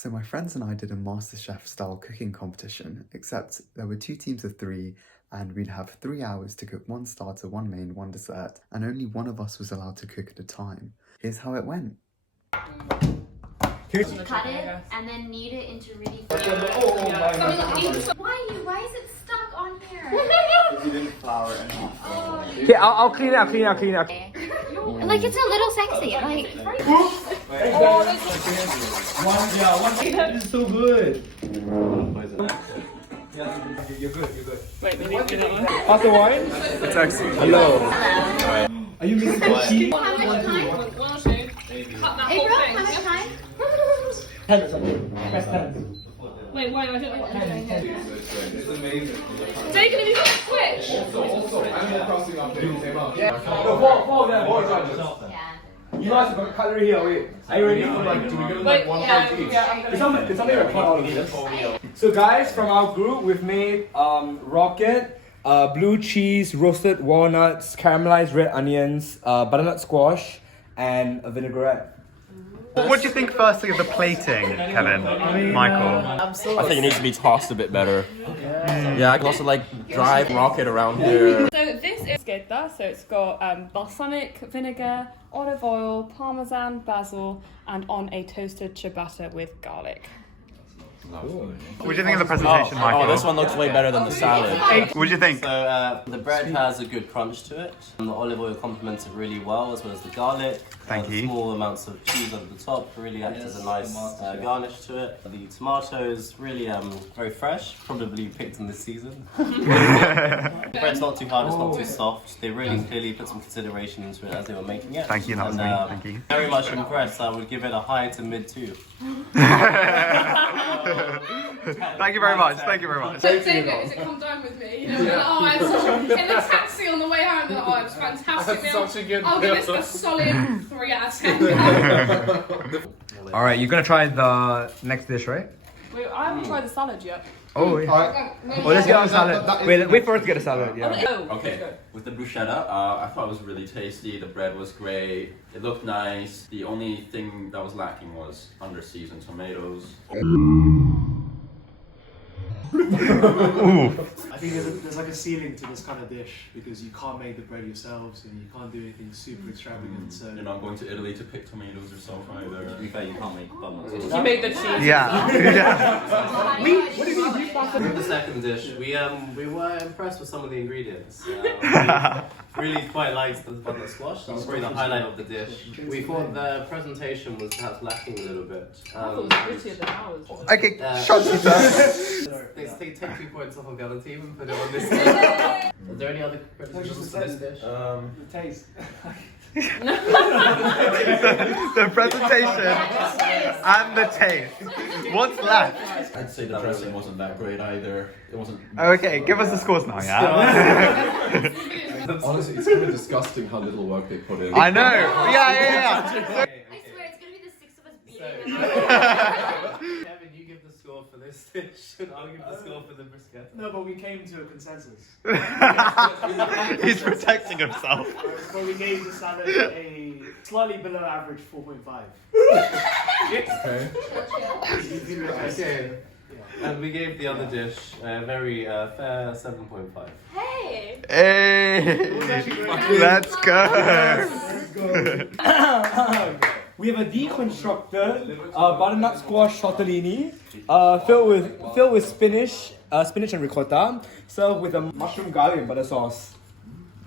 So my friends and I did a Masterchef style cooking competition, except there were 2 teams of 3 and we'd have 3 hours to cook 1 starter, 1 main, 1 dessert, and only one of us was allowed to cook at a time. Here's how it went. Cut it and then knead it into really thin. Why is it stuck on here? Because you didn't flour it enough. Okay, I'll clean it, I'll clean it. Like it's a little sexy. Like This is so good. You're good. Wait, pass the wine? It's excellent. Hello. Are you making cheese? how much time? Hey bro, how much time? Wait, why? I don't know what I'm doing here. Taking if you got a switch. Yeah. You guys have got cutlery here, wait. Are you ready? Do we go Wait, like one plate each? It's only record all of this. So guys, from our group, we've made rocket, blue cheese, roasted walnuts, caramelized red onions, butternut squash, and a vinaigrette. What do you think firstly of the plating, Kevin? Michael? I think it needs to be tossed a bit better. Yeah, I can also like drive rocket around here. So this is schedda, so it's got balsamic vinegar, olive oil, parmesan, basil, and on a toasted ciabatta with garlic. What do you think of the presentation, Michael? Oh, this one looks way better than the salad. What do you think? So the bread has a good crunch to it. And the olive oil complements it really well, as well as the garlic. Thank you. Small amounts of cheese over the top really act as a nice garnish to it. The tomatoes really very fresh, probably picked in this season. The bread's not too hard, it's not too soft. They really clearly put some consideration into it as they were making it. Thank you, that was me. Thank you. Very much impressed. I would give it a high to mid 2. Thank you very much. Thank you very much. So David, is it come down with me? You know, like, oh, I had such a, in the taxi on the way home, like, oh, it was a fantastic meal. I'll give this a solid 3 out of 10. Alright, you're gonna try the next dish, right? Wait, I haven't tried the salad yet. Oh, yeah. Oh, let's get on salad. Wait for us to get a salad, yeah. Okay, with the bruschetta, I thought it was really tasty. The bread was great. It looked nice. The only thing that was lacking was under-seasoned tomatoes. I think there's like a ceiling to this kind of dish because you can't make the bread yourselves and you can't do anything super extravagant. So You're not going to Italy to pick tomatoes yourself either. To be fair, you can't make bubbles. You made the cheese. Yeah. With the second dish, we were impressed with some of the ingredients. Really quite liked the butternut squash. That was probably the highlight of the dish. We thought the presentation was perhaps lacking a little bit. I thought it was prettier than ours. Okay, shot Peter. They take 2 points off of the other team and put it on this dish. Are there any other criticisms to this dish? the taste. The presentation and the taste. What's left? I'd say the dressing wasn't that great either. It wasn't. Okay, give us the scores now, yeah? Honestly, it's kind of disgusting how little work they put in. I know. Yeah. I swear it's gonna be the 6 of us beating it. Kevin, you give the score for this dish, and I'll give the score for the bruschetta. No, but we came to a consensus. He's protecting himself. So we gave the salad a slightly below average 4.5. Okay. Okay. And we gave the other dish a very fair 7.5. Hey! Hey! Let's go! We have a deconstructed butternut squash tortellini, filled with spinach and ricotta, served with a mushroom garlic and butter sauce.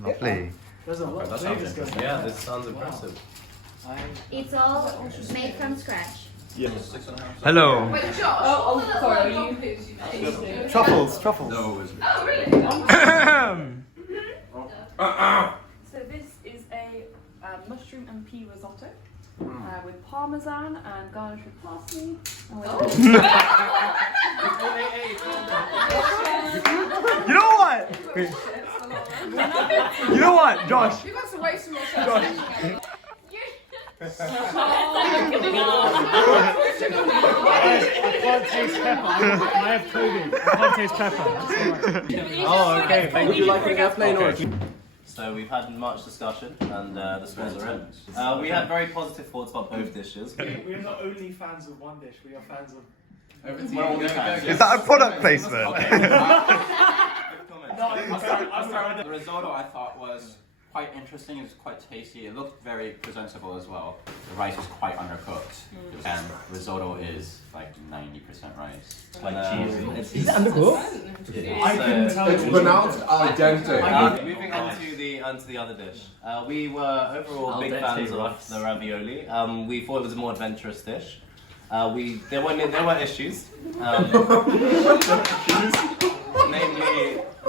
Lovely. There's a lot of flavors going on. Yeah, this sounds impressive. It's all made from scratch. Hello. Wait, Josh. Oh, sorry. Are you? Truffles. Oh, really? So this is a mushroom and pea risotto with parmesan and garnished with parsley. You know what? You know what, Josh? You got to waste some more Josh. I can't taste pepper. I have COVID. I can't taste pepper. Oh, okay. Would you like an airplane or? So So we've had much discussion, and the scores are in. We had very positive thoughts about both dishes. We are not only fans of one dish, we are fans of Everything. Is that a product placement? I'll start with the risotto. I thought was quite interesting. It was quite tasty. It looked very presentable as well. The rice was quite undercooked, and risotto is like 90% rice. It's quite cheesy. Is it undercooked? I couldn't tell It's you. pronounced al dente. Moving on to the other dish. We were overall big fans of the ravioli. We thought it was a more adventurous dish. There were issues.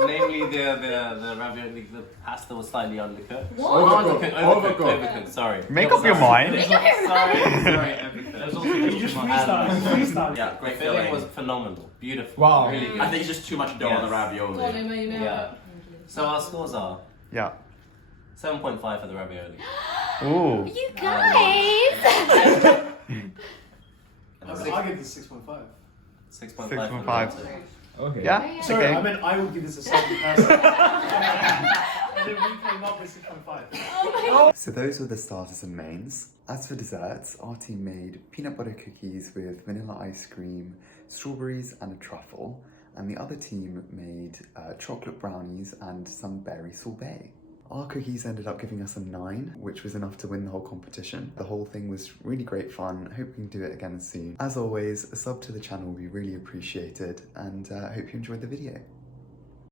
Namely the ravioli, the pasta was slightly undercooked. Overcooked. Sorry. Make up your mind. Sorry, overcooked. You just freestyle. Yeah, great The filling filling. was phenomenal, beautiful. Wow. Really good. I think it's just too much dough on the Go on, ravioli. Emma, you know. Yeah. So our scores are Yeah. 7.5 for the ravioli. Ooh. You guys! I'll give this 6.5. 6.5. 6.5. Okay. Yeah? Sorry, Okay. I meant I would give this a 7 person. And then we came up with 6.5. So those were the starters and mains. As for desserts, our team made peanut butter cookies with vanilla ice cream, strawberries and a truffle, and the other team made chocolate brownies and some berry sorbet. Our cookies ended up giving us a 9, which was enough to win the whole competition. The whole thing was really great fun. I hope we can do it again soon. As always, a sub to the channel would be really appreciated, and I hope you enjoyed the video.